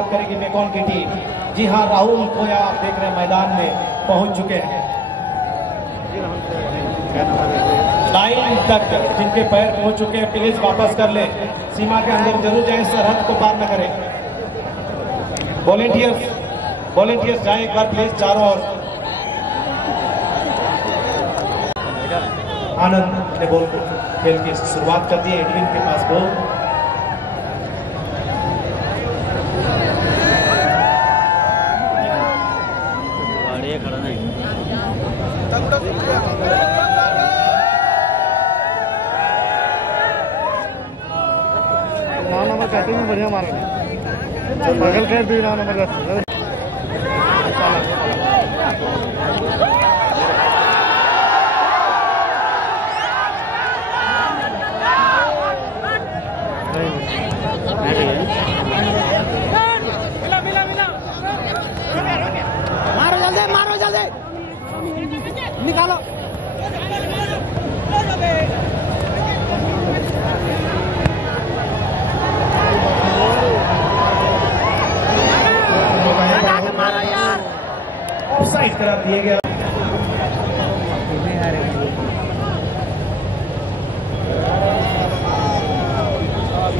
करेगी मेकॉन की टीम। जी हाँ, राहुल खोया आप देख रहे हैं मैदान में पहुंच चुके हैं। लाइन तक जिनके पैर पहुंच चुके हैं प्लीज वापस कर ले, सीमा के अंदर जरूर जाए, सरहद को पार न करें। वॉलेंटियर्स जाए एक बार प्लीज चारों ओर। आनंद ने बॉल खेल की शुरुआत कर दी है, एडविन के पास बॉल। खड़ा नहीं नंबर बैटिंग में बढ़िया मारे बगल कर दी नंबर मारो जल्दी निकालो। ऑफसाइड करार दिया गया।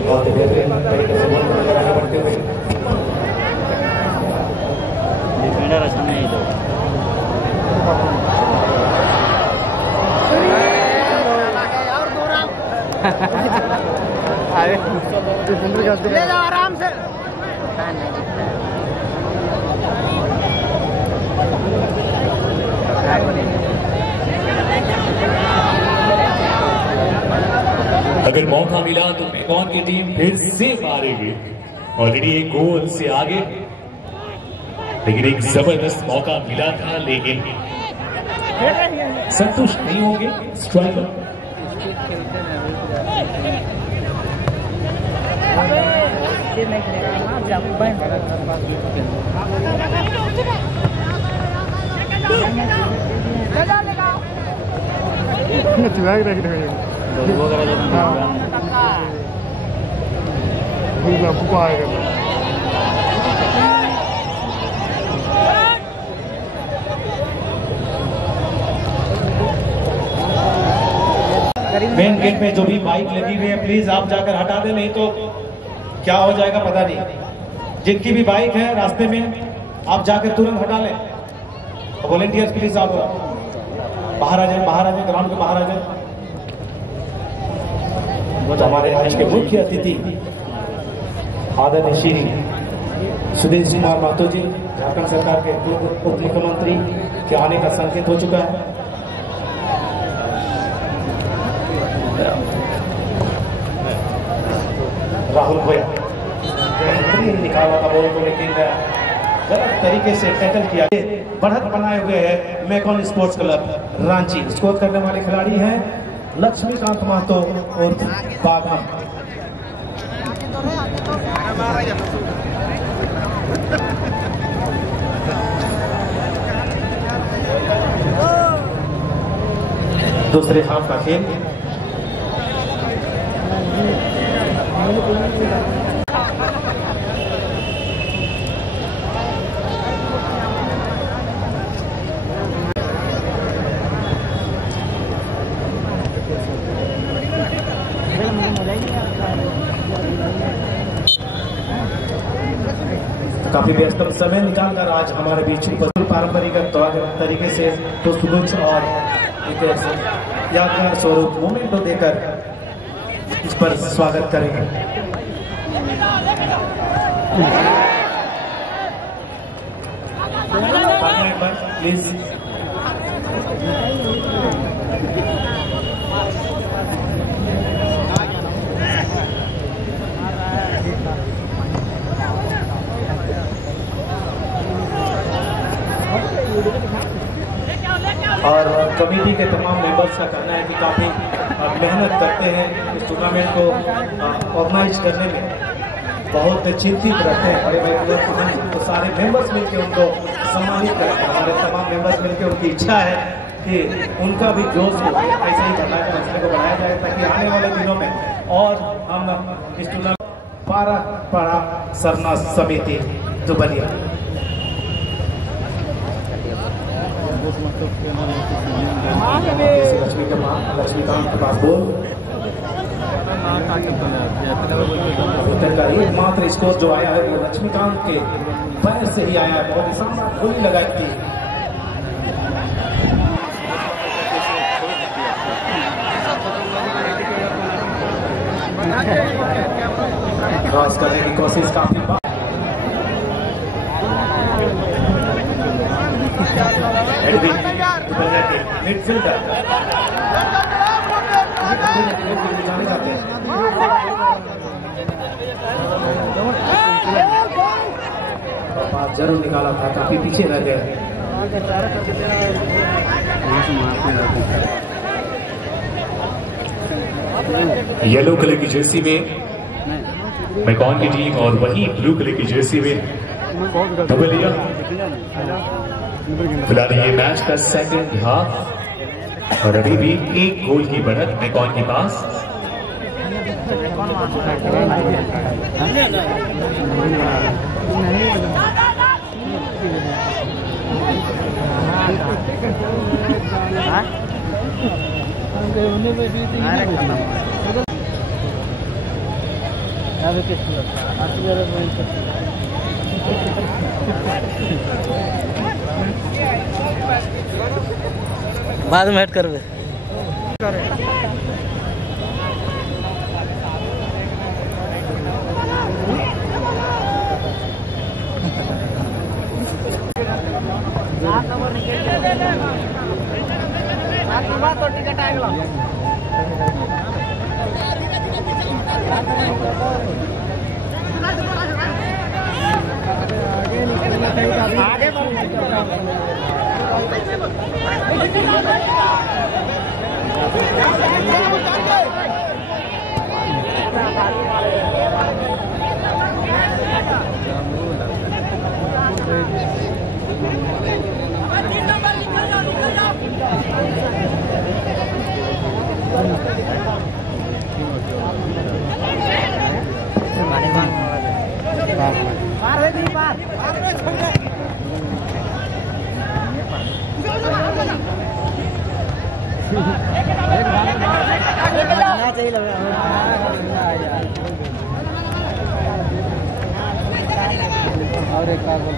बहुत बेहतरीन तरीके से बॉल लगाना पड़ते हुए डिफेंडर अच्छा नहीं तो ले जाओ आराम से। अगर मौका मिला तो मेकॉन की टीम फिर से मारेगी। ऑलरेडी एक गोल से आगे, लेकिन एक जबरदस्त मौका मिला था, लेकिन संतुष्ट नहीं होंगे स्ट्राइकर। मेन गेट में जो भी बाइक लगी हुई है प्लीज आप जाकर हटा दें, नहीं तो क्या हो जाएगा पता नहीं। जिनकी भी बाइक है रास्ते में आप जाकर तुरंत हटा लें। वॉलेंटियर्स प्लीज आप बाहर आ जाए, ग्राउंड के बाहर आ जाए। तो हमारे आज के मुख्य अतिथि आदरणीय श्री सुदेश कुमार महतो जी, झारखंड सरकार के उप मुख्यमंत्री के आने का संकेत हो चुका है। राहुल खोया निकाला था बॉल को, लेकिन गलत तरीके से टैकल किया। बढ़त बनाए हुए है MECON sports club Ranchi. Score करने वाले खिलाड़ी हैं लक्ष्मीकांत महतो और बाघम। दूसरे हाफ का खेल काफी व्यस्त समय निकालकर आज हमारे बीच पारंपरिक तरीके से पुष्पगुच्छ और यादगार स्वरूप मोमेंटो देकर इस पर स्वागत करेंगे। प्लीज और कमेटी के तमाम मेंबर्स का कहना है कि काफ़ी मेहनत करते हैं इस टूर्नामेंट को ऑर्गेनाइज करने में, बहुत चिंतित रहते हैं बड़े भाई। तो सारे मेंबर्स मिलकर उनको सम्मानित करें। हमारे तमाम मेंबर्स मिलकर उनकी इच्छा है कि उनका भी जोश ऐसे ही बढ़ाया जाए, को बढ़ाया जाए, ताकि आने वाले दिनों में और हम इस टूर्नामेंट 12 पारा सरना समिति दुबलिया। लक्ष्मीकांत के पास बोल का एकमात्र स्कोर जो आया है वो लक्ष्मीकांत के पैर से ही आया है। बहुत ही शानदार गोली लगाई थी। क्रॉस करने की कोशिश काफी मिडफील्डर जाने जाते हैं। जरूर निकाला था, काफी पीछे रह गए। येलो कलर की जर्सी में मैकॉन की टीम और वही ब्लू कलर की जर्सी में दुबलिया। फिलहाल ये मैच का सेकंड हाफ और अभी भी एक गोल की बढ़त मैकॉन के पास। बाद में ऐड कर दे। तो टिकट आएगा आगे और एक कार बोल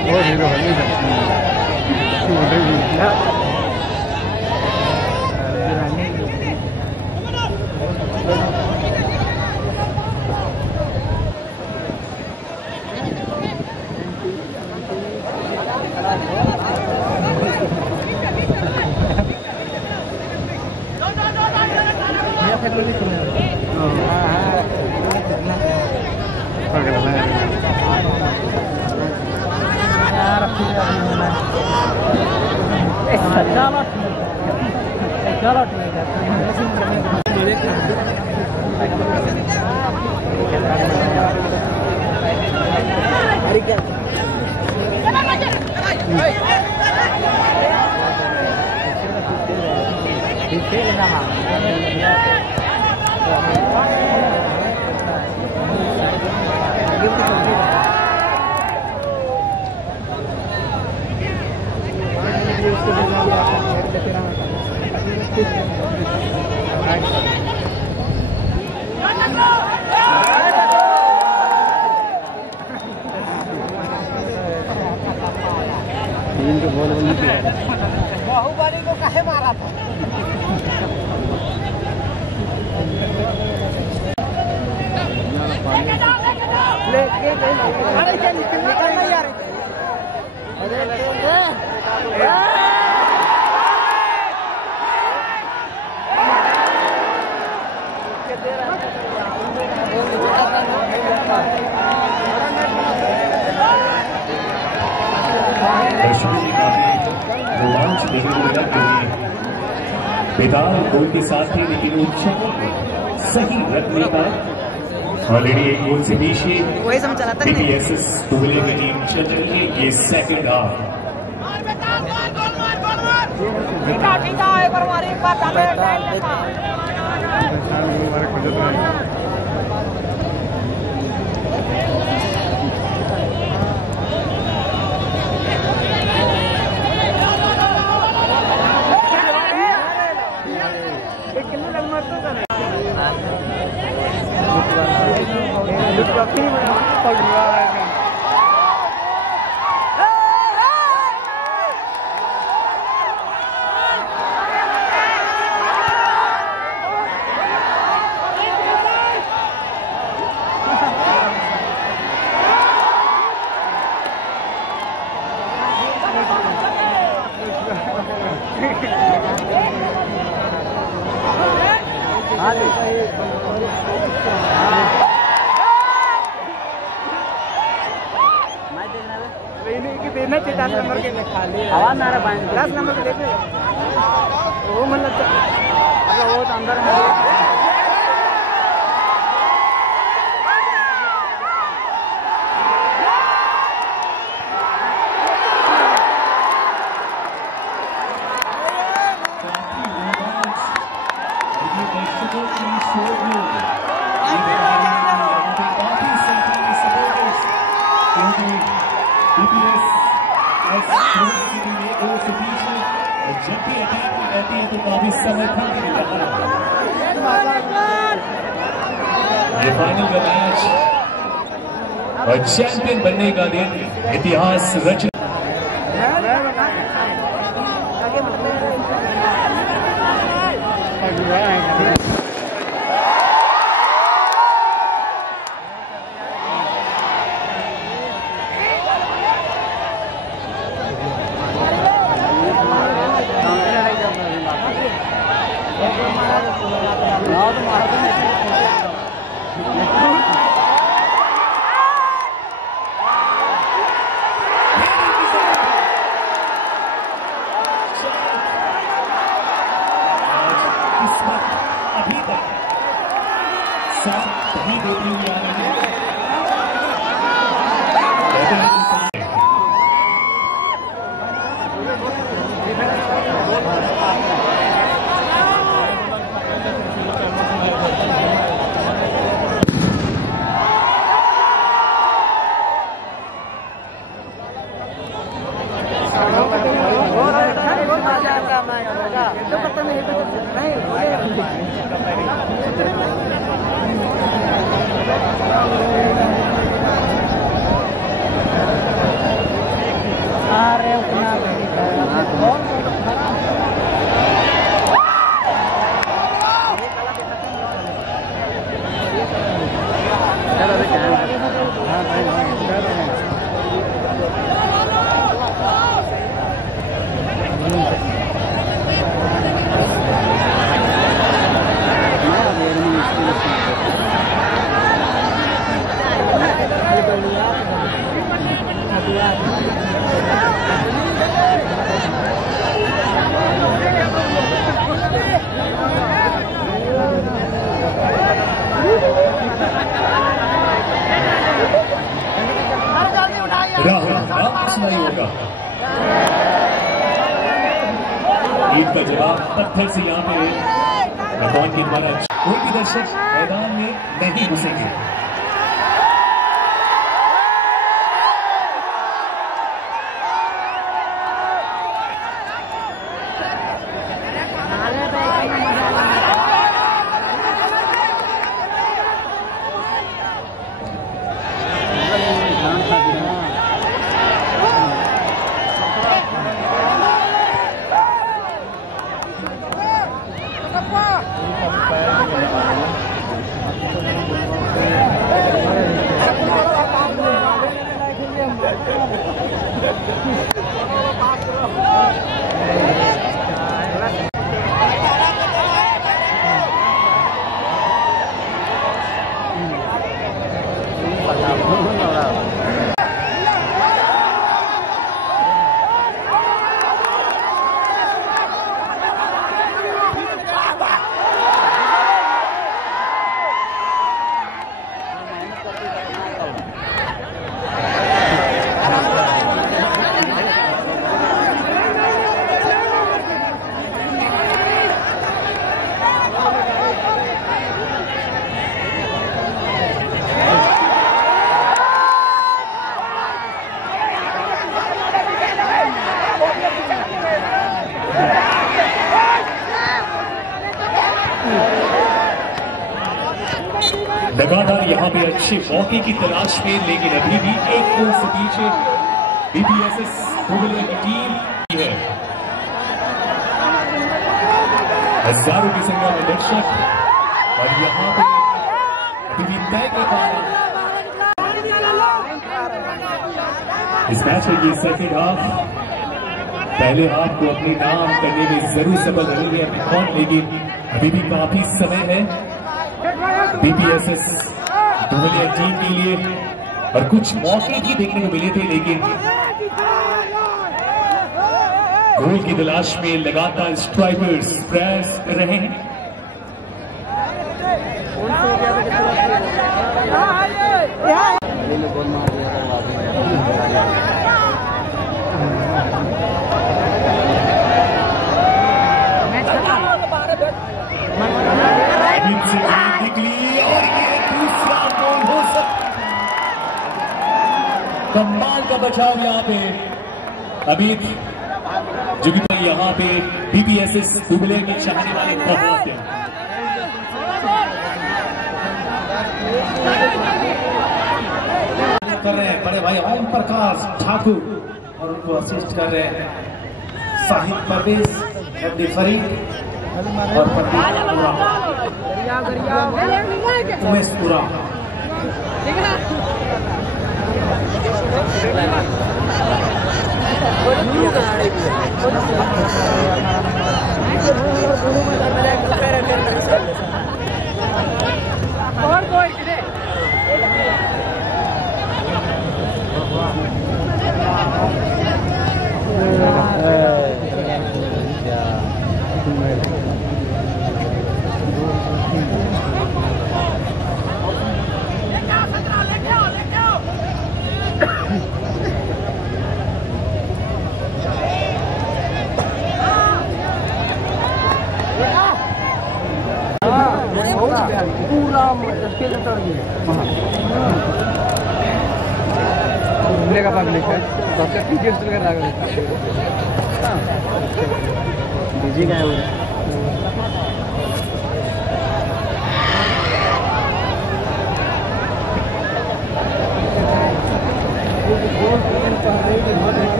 बहुत हीरो चलो ठीक है बाहुबली को काहे मारा था? अरे निकल नहीं यार। रोमांच देखने को मिला क्योंकि बेदार गोल के साथ ही लेकिन उच्च सही रखने का ऑलरेडी एक गोल से पीछे DPSS टुगले की टीम चल रही है। ये सेकंड हाफ नंबर के खाली आवाज ना रहा 10 नंबर के देखे वो मतलब वो तो अंदर जब भी अटैक में रहती है तो काफी समर्थन ये फाइनल का मैच और चैंपियन बनने का दिन इतिहास रच अभी तक सब भी देती हुई आ रही है। राहुल वापस नहीं होगा। ईद का जवाब पत्थर से यहाँ पे कौन के द्वारा कोई भी दर्शक मैदान में नहीं घुसेंगे। लगातार यहाँ पे अच्छे मौके की तलाश में, लेकिन अभी भी एक गोल से पीछे बीपीएसएस दुबलिया की टीम है। हजारों की संख्या में दर्शक और यहाँ पे अभी भी तय कर पा रहा। इस मैच में ये सेकेंड हाफ, पहले हाफ को अपने नाम करने में जरूर सफल रही है कौन, लेकिन अभी भी काफी समय है बीपीएसएस दुबलिया टीम के लिए और कुछ मौके भी देखने को मिले थे, लेकिन गोल की तलाश में लगातार स्ट्राइकर्स प्रयास कर रहे हैं। और ये दूसरा गोल हो सकता, कमाल का बचाव यहाँ पे अमित, जो कि यहाँ पे बीपीएसएस दुबलिया के चाहने वाले बहुत हैं। कर रहे हैं बड़े भाई ओम प्रकाश ठाकुर और उनको असिस्ट कर रहे हैं साहिब परवेज, एमडी फरीद और उमेश पुरा। और कोई पूरा घूमने का पब्लिक है, सबसे पीछे बिजी का है।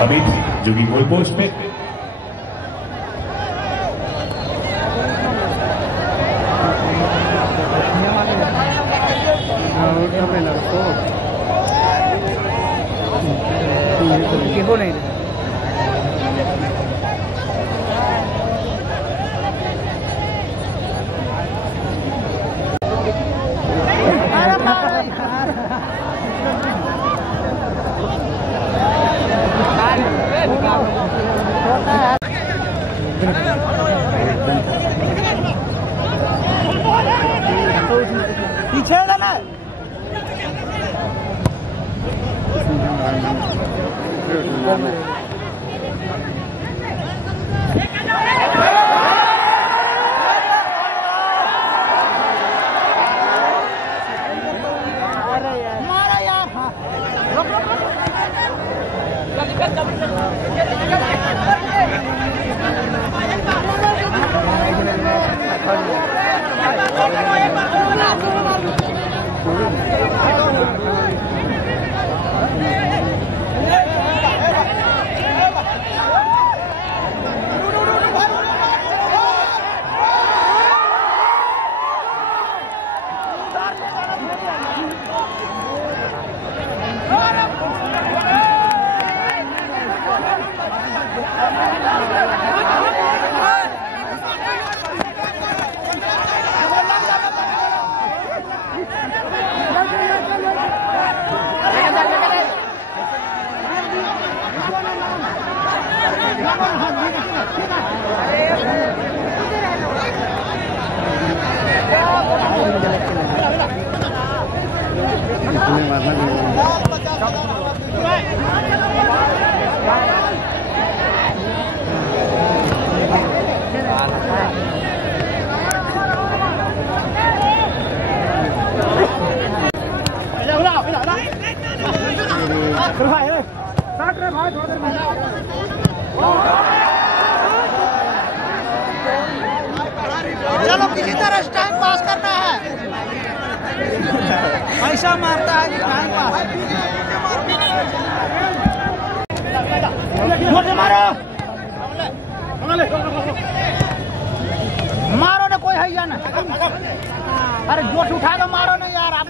अमित जो कि गोल पोस्ट पे हो नहीं पीछे जाना चलो किसी तरह टाइम पास करना है। ऐसा मारता है कि टाइम पास। मारो मारो ना, कोई है या ना। अरे जोट उठा दो, मारो ना यार आप।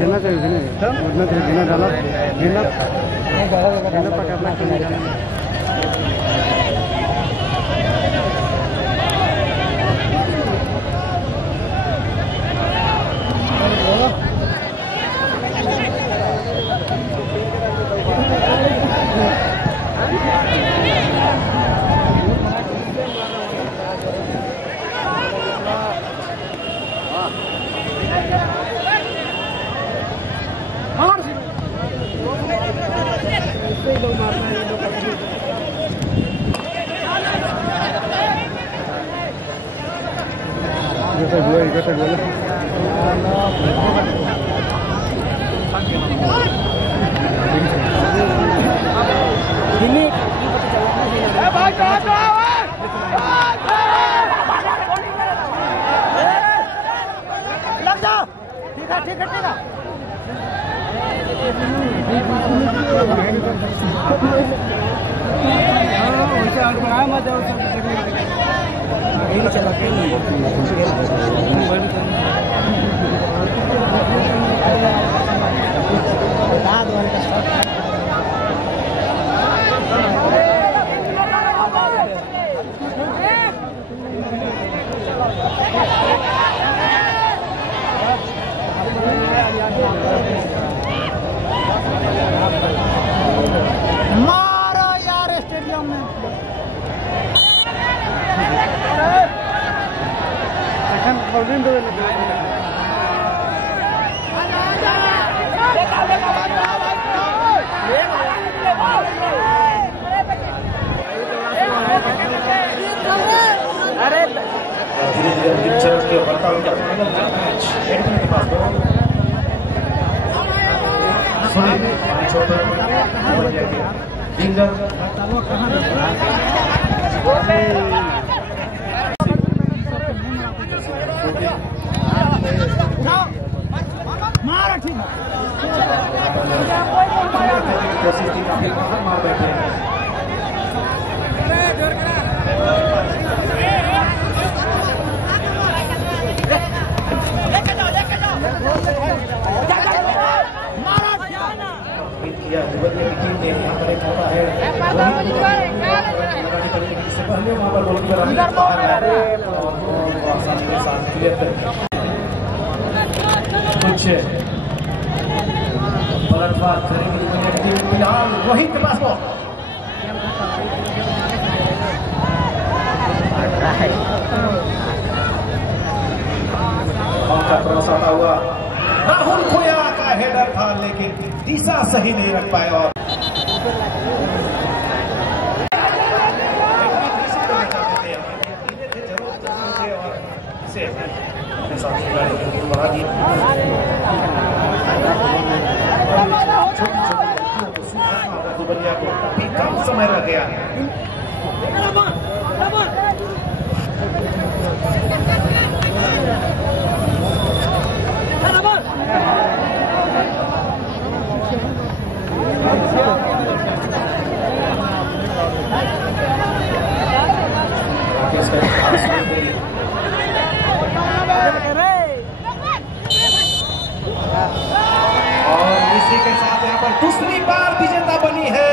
कहना चाहिए डाला पकड़ना। लग जाओ, ठीक है ठीक है ठीक है। मारो यार स्टेडियम में। धीरे धीरे चर्च के बढ़ता हुआ फाइनल का मैच एडमिन के पास सुनील मारो ठीक मार बैठे हैं। किया दुबई की टीम ने यहाँ पर एक मौका है, इससे पहले वहाँ पर गोलकीपर आसानी के साथ क्लियर कर कुछ पलटवार करेंगे फिलहाल रोहित के पास बॉल मौका क्रॉस आता हुआ राहुल खोया का हेडर था, लेकिन दिशा सही नहीं रख पाए और बढ़ा दिया। दुबलिया को काफी कम समय लग गया। और इसी के साथ यहाँ पर दूसरी